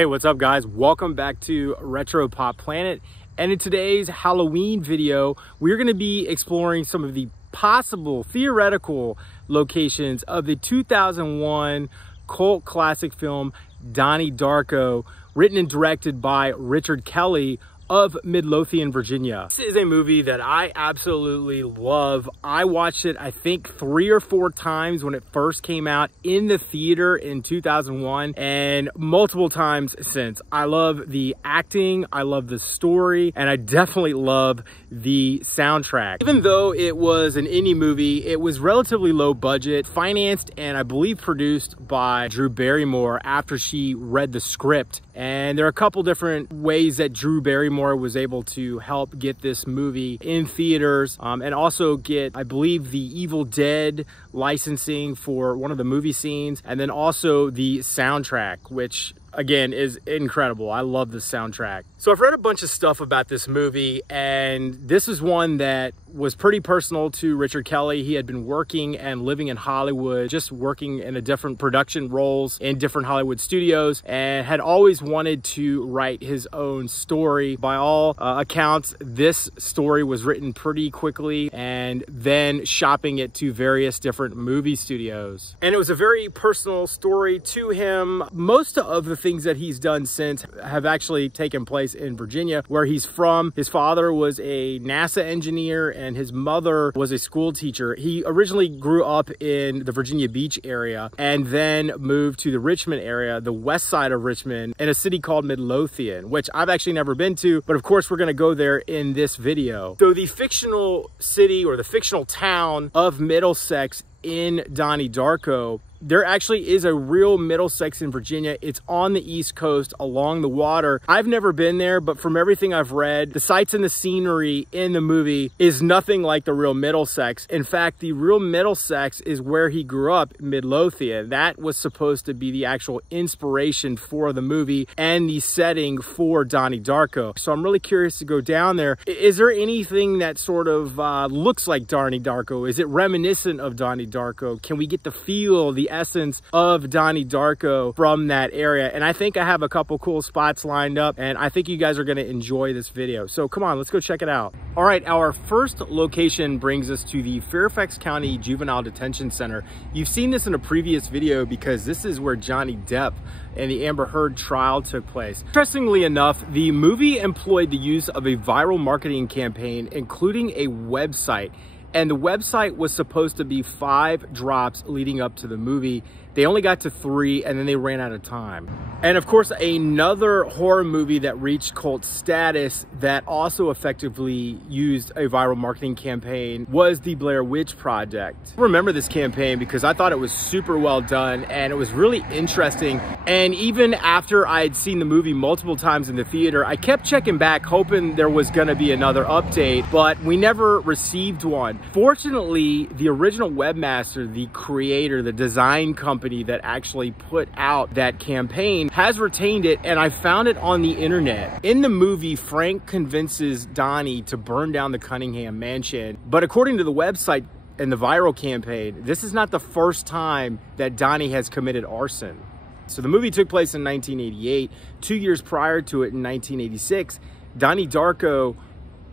Hey, what's up guys? Welcome back to Retro Pop Planet. And in today's Halloween video, we're gonna be exploring some of the possible theoretical locations of the 2001 cult classic film, Donnie Darko, written and directed by Richard Kelly of Midlothian, Virginia. This is a movie that I absolutely love. I watched it, I think 3 or 4 times when it first came out in the theater in 2001 and multiple times since. I love the acting, I love the story, and I definitely love the soundtrack. Even though it was an indie movie, it was relatively low budget, financed and I believe produced by Drew Barrymore after she read the script. And there are a couple different ways that Drew Barrymore was able to help get this movie in theaters and also get, I believe, the Evil Dead licensing for one of the movie scenes, and then also the soundtrack, which again is incredible. I love the soundtrack. So I've read a bunch of stuff about this movie, and this is one that was pretty personal to Richard Kelly. He had been working and living in Hollywood, just working in a different production roles in different Hollywood studios, and had always wanted to write his own story. By all accounts, this story was written pretty quickly and then shopping it to various different movie studios. And it was a very personal story to him. Most of the things that he's done since have actually taken place in Virginia, where he's from. His father was a NASA engineer and his mother was a school teacher. He originally grew up in the Virginia Beach area and then moved to the Richmond area, the west side of Richmond, in a city called Midlothian, which I've actually never been to, but of course we're gonna go there in this video. So the fictional city or the fictional town of Middlesex in Donnie Darko, there actually is a real Middlesex in Virginia. It's on the East Coast along the water. I've never been there, but from everything I've read, the sights and the scenery in the movie is nothing like the real Middlesex. In fact, the real Middlesex is where he grew up, Midlothian. That was supposed to be the actual inspiration for the movie and the setting for Donnie Darko. So I'm really curious to go down there. Is there anything that sort of looks like Donnie Darko? Is it reminiscent of Donnie Darko? Can we get the feel, the essence of Donnie Darko from that area? And I think I have a couple cool spots lined up, and I think you guys are going to enjoy this video. So come on, let's go check it out. All right, our first location brings us to the Fairfax County Juvenile Detention Center. You've seen this in a previous video because this is where Johnny Depp and the Amber Heard trial took place. Interestingly enough, the movie employed the use of a viral marketing campaign, including a website. And the website was supposed to be 5 drops leading up to the movie. They only got to 3 and then they ran out of time. And of course, another horror movie that reached cult status that also effectively used a viral marketing campaign was the Blair Witch Project. I remember this campaign because I thought it was super well done and it was really interesting. And even after I had seen the movie multiple times in the theater, I kept checking back hoping there was gonna be another update, but we never received one. Fortunately, the original webmaster, the creator, the design company that actually put out that campaign has retained it, and I found it on the internet. In the movie, Frank convinces Donnie to burn down the Cunningham mansion, but according to the website and the viral campaign, this is not the first time that Donnie has committed arson. So the movie took place in 1988. 2 years prior to it, in 1986, Donnie Darko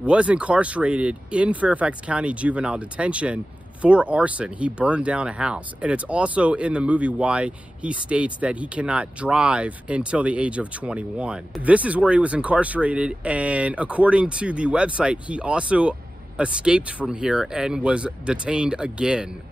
was incarcerated in Fairfax County Juvenile Detention for arson. He burned down a house. And it's also in the movie why he states that he cannot drive until the age of 21. This is where he was incarcerated, and according to the website, he also escaped from here and was detained again.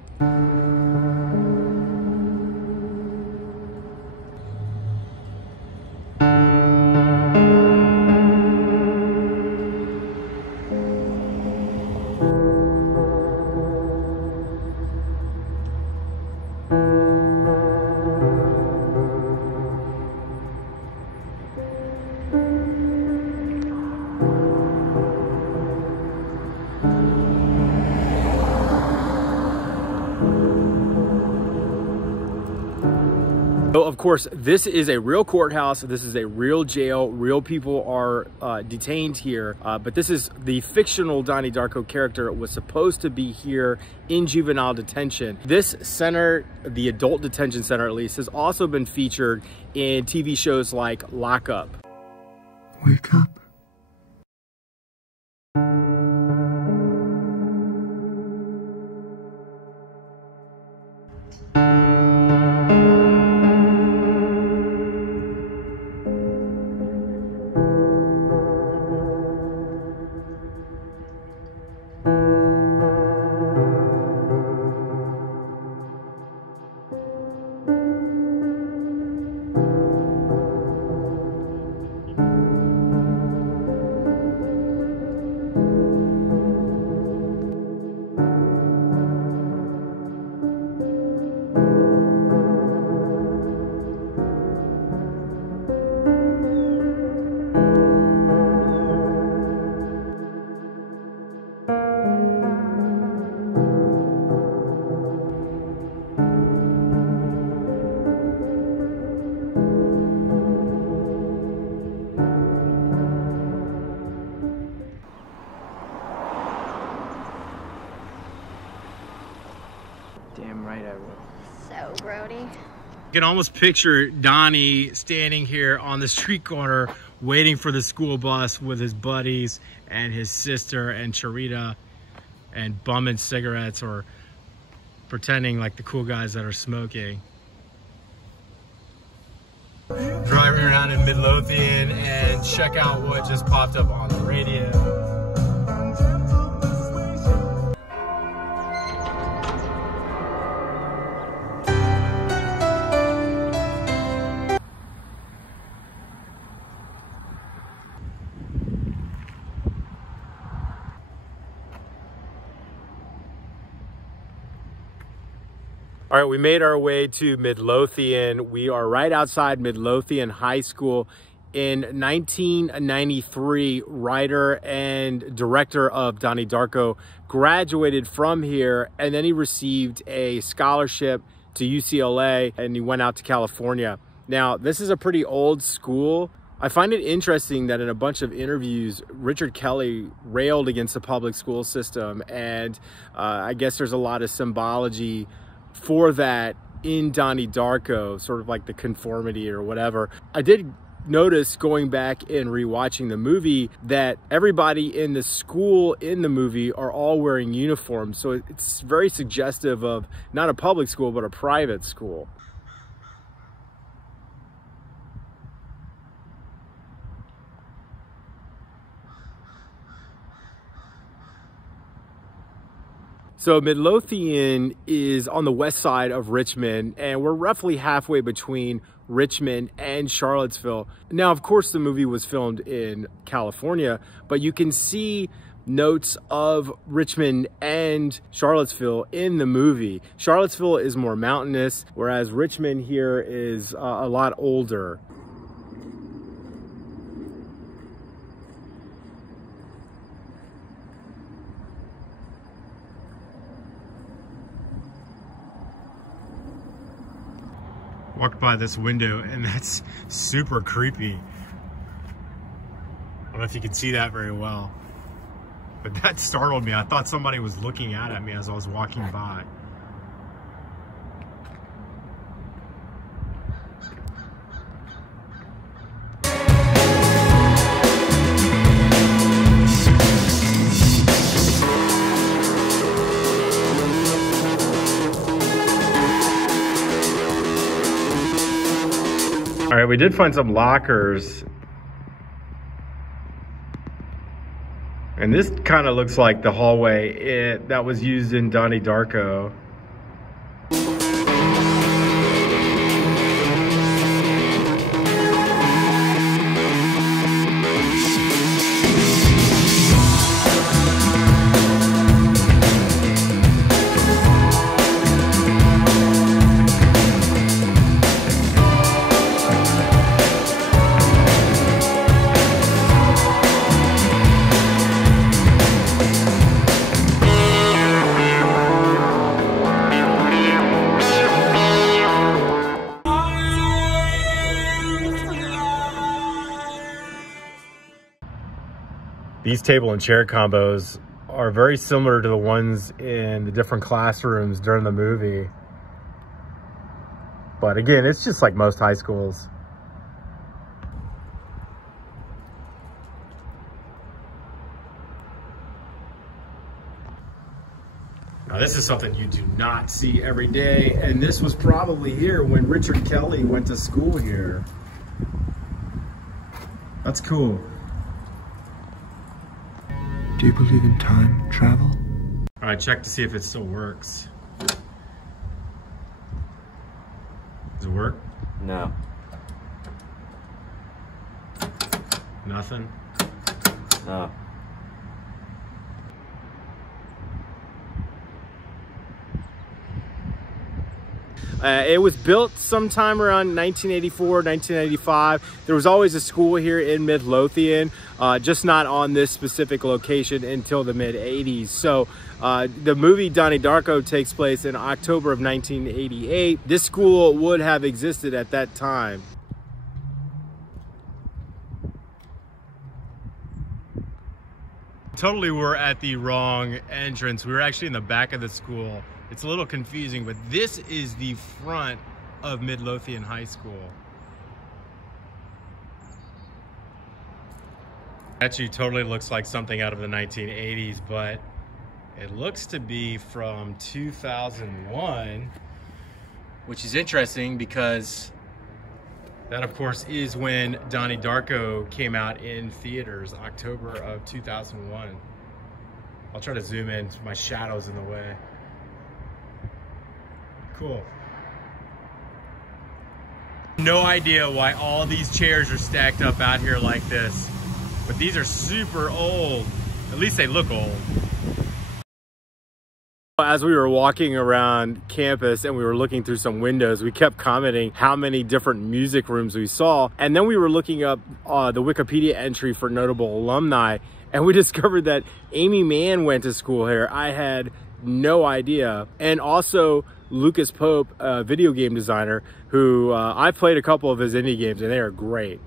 So of course, this is a real courthouse. This is a real jail. Real people are detained here. But this is the fictional Donnie Darko character was supposed to be here in juvenile detention. This center, the adult detention center at least, has also been featured in TV shows like Lock Up. Wake up. Damn right I will. So, Brody. You can almost picture Donnie standing here on the street corner waiting for the school bus with his buddies and his sister and Charita and bumming cigarettes or pretending like the cool guys that are smoking. Driving around in Midlothian, and check out what just popped up on the radio. All right, we made our way to Midlothian. We are right outside Midlothian High School. In 1993, writer and director of Donnie Darko graduated from here, and then he received a scholarship to UCLA, and he went out to California. Now, this is a pretty old school. I find it interesting that in a bunch of interviews, Richard Kelly railed against the public school system, and I guess there's a lot of symbology for that in Donnie Darko, sort of like the conformity or whatever. I did notice going back and rewatching the movie that everybody in the school in the movie are all wearing uniforms. So it's very suggestive of not a public school, but a private school. So Midlothian is on the west side of Richmond, and we're roughly halfway between Richmond and Charlottesville. Now, of course, the movie was filmed in California, but you can see notes of Richmond and Charlottesville in the movie. Charlottesville is more mountainous, whereas Richmond here is a lot older. Walked by this window, and that's super creepy. I don't know if you can see that very well, but that startled me. I thought somebody was looking out at me as I was walking by. All right, we did find some lockers. And this kind of looks like the hallway that was used in Donnie Darko. These table and chair combos are very similar to the ones in the different classrooms during the movie. But again, it's just like most high schools. Now this is something you do not see every day, and this was probably here when Richard Kelly went to school here. That's cool. Do you believe in time travel? All right, check to see if it still works. Does it work? No. Nothing? No. It was built sometime around 1984, 1995. There was always a school here in Midlothian, just not on this specific location until the mid-80s. So the movie Donnie Darko takes place in October of 1988. This school would have existed at that time. Totally, we're at the wrong entrance. We were actually in the back of the school. It's a little confusing, but this is the front of Midlothian High School. Actually totally looks like something out of the 1980s, but it looks to be from 2001, which is interesting because that, of course, is when Donnie Darko came out in theaters, October of 2001. I'll try to zoom in, my shadow's in the way. Cool. No idea why all these chairs are stacked up out here like this, but these are super old. At least they look old. As we were walking around campus and we were looking through some windows, we kept commenting how many different music rooms we saw. And then we were looking up the Wikipedia entry for notable alumni, and we discovered that Amy Mann went to school here. I had no idea. And also Lucas Pope, a video game designer, who I played a couple of his indie games and they are great.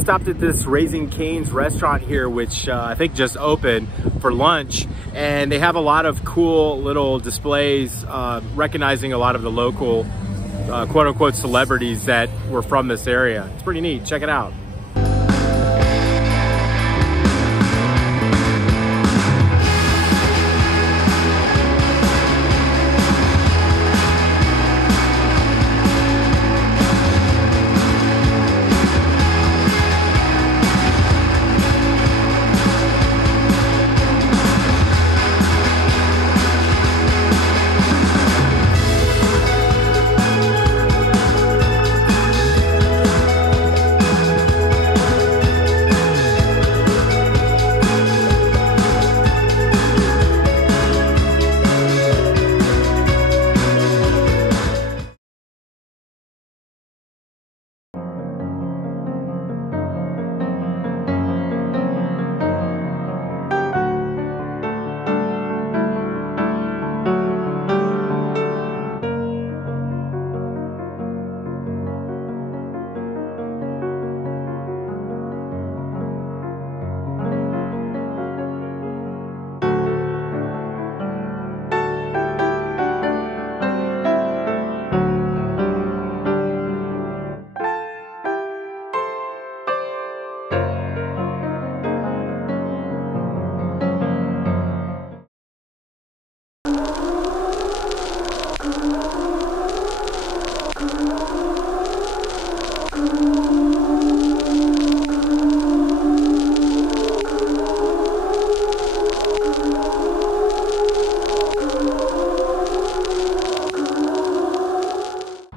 Stopped at this Raising Cane's restaurant here, which I think just opened for lunch, and they have a lot of cool little displays recognizing a lot of the local quote-unquote celebrities that were from this area. It's pretty neat. Check it out.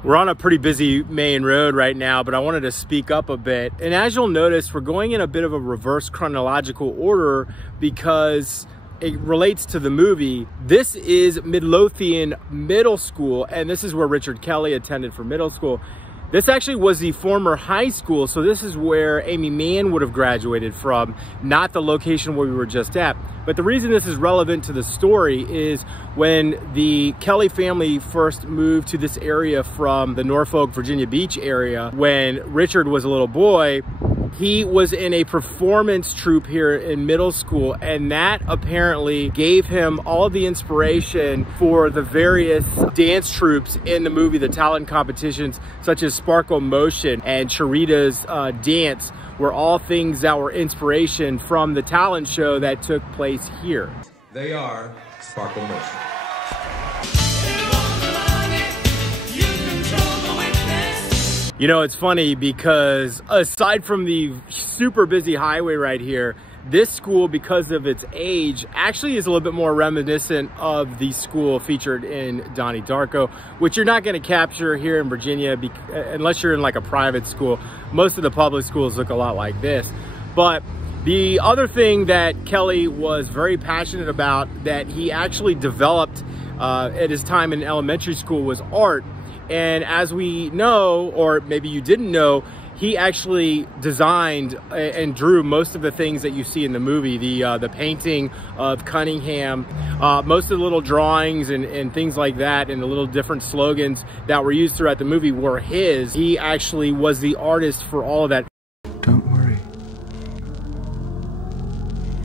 We're on a pretty busy main road right now, but I wanted to speak up a bit. And as you'll notice, we're going in a bit of a reverse chronological order because it relates to the movie. This is Midlothian Middle School, and this is where Richard Kelly attended for middle school. This actually was the former high school, so this is where Amy Mann would have graduated from, not the location where we were just at. But the reason this is relevant to the story is when the Kelly family first moved to this area from the Norfolk, Virginia Beach area, when Richard was a little boy, he was in a performance troupe here in middle school, and that apparently gave him all the inspiration for the various dance troupes in the movie, the talent competitions, such as Sparkle Motion and Charita's dance, were all things that were inspiration from the talent show that took place here. They are Sparkle Motion. You know, it's funny because aside from the super busy highway right here, this school, because of its age, actually is a little bit more reminiscent of the school featured in Donnie Darko, which you're not going to capture here in Virginia unless you're in like a private school. Most of the public schools look a lot like this. But the other thing that Kelly was very passionate about that he actually developed at his time in elementary school was art. And as we know, or maybe you didn't know, he actually designed and drew most of the things that you see in the movie. The painting of Cunningham, most of the little drawings and things like that, and the little different slogans that were used throughout the movie were his. He actually was the artist for all of that. Don't worry.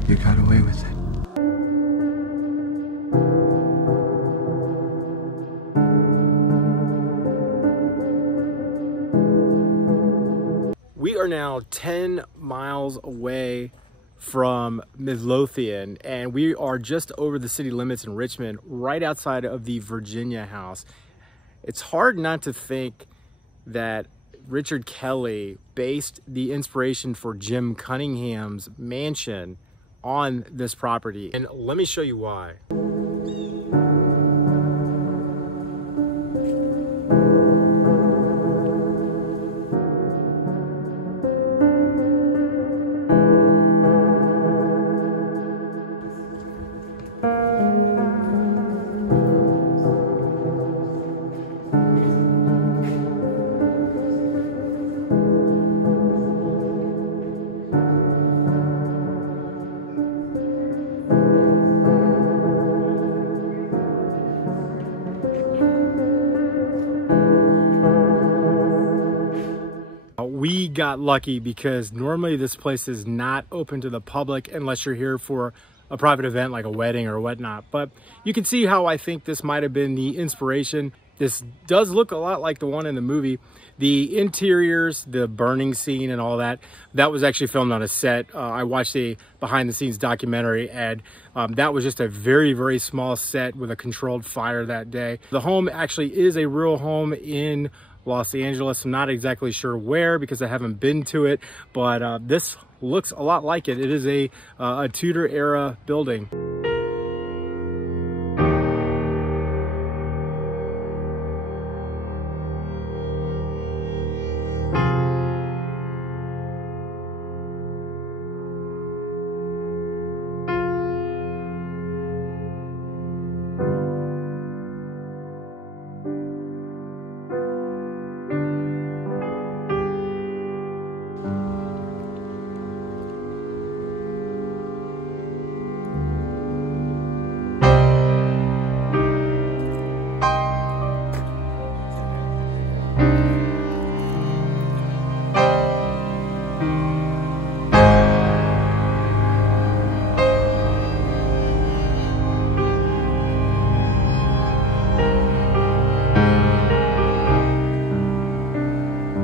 You got away with it. We are now 10 miles away from Midlothian, and we are just over the city limits in Richmond, right outside of the Virginia House. It's hard not to think that Richard Kelly based the inspiration for Jim Cunningham's mansion on this property, and let me show you why. We got lucky because normally this place is not open to the public unless you're here for a private event like a wedding or whatnot. But you can see how I think this might have been the inspiration. This does look a lot like the one in the movie. The interiors, the burning scene and all that, that was actually filmed on a set. I watched a behind the scenes documentary, and that was just a very, very small set with a controlled fire that day. The home actually is a real home in Los Angeles. I'm not exactly sure where because I haven't been to it, but this looks a lot like it. It is a Tudor era building.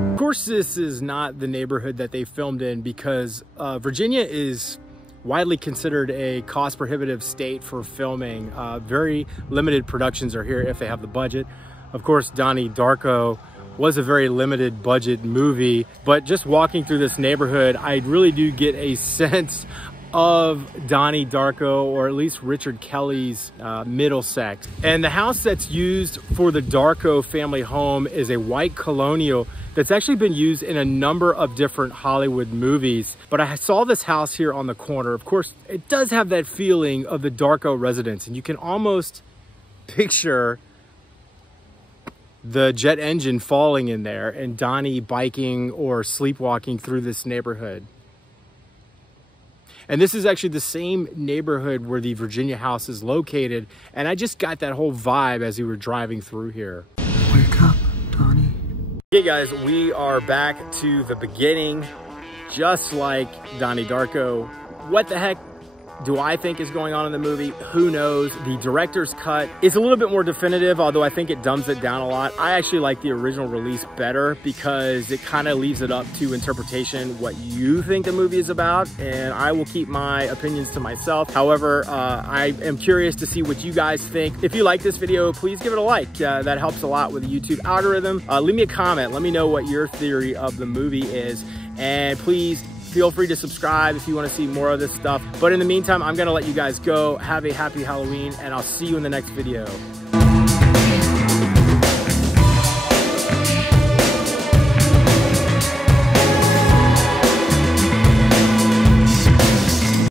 Of course, this is not the neighborhood that they filmed in because Virginia is widely considered a cost-prohibitive state for filming. Very limited productions are here if they have the budget. Of course, Donnie Darko was a very limited budget movie, but just walking through this neighborhood, I really do get a sense of Donnie Darko, or at least Richard Kelly's Middlesex. And the house that's used for the Darko family home is a white colonial that's actually been used in a number of different Hollywood movies. But I saw this house here on the corner. Of course, it does have that feeling of the Darko residence, and you can almost picture the jet engine falling in there and Donnie biking or sleepwalking through this neighborhood. And this is actually the same neighborhood where the Virginia house is located. And I just got that whole vibe as we were driving through here. Wake up, Donnie. Hey guys, we are back to the beginning, just like Donnie Darko. What the heck do I think is going on in the movie? Who knows? The director's cut is a little bit more definitive, although I think it dumbs it down a lot. I actually like the original release better because it kind of leaves it up to interpretation what you think the movie is about, and I will keep my opinions to myself. However, I am curious to see what you guys think. If you like this video, please give it a like. That helps a lot with the YouTube algorithm. Leave me a comment. Let me know what your theory of the movie is, and please feel free to subscribe if you want to see more of this stuff. But in the meantime, I'm going to let you guys go. Have a happy Halloween, and I'll see you in the next video.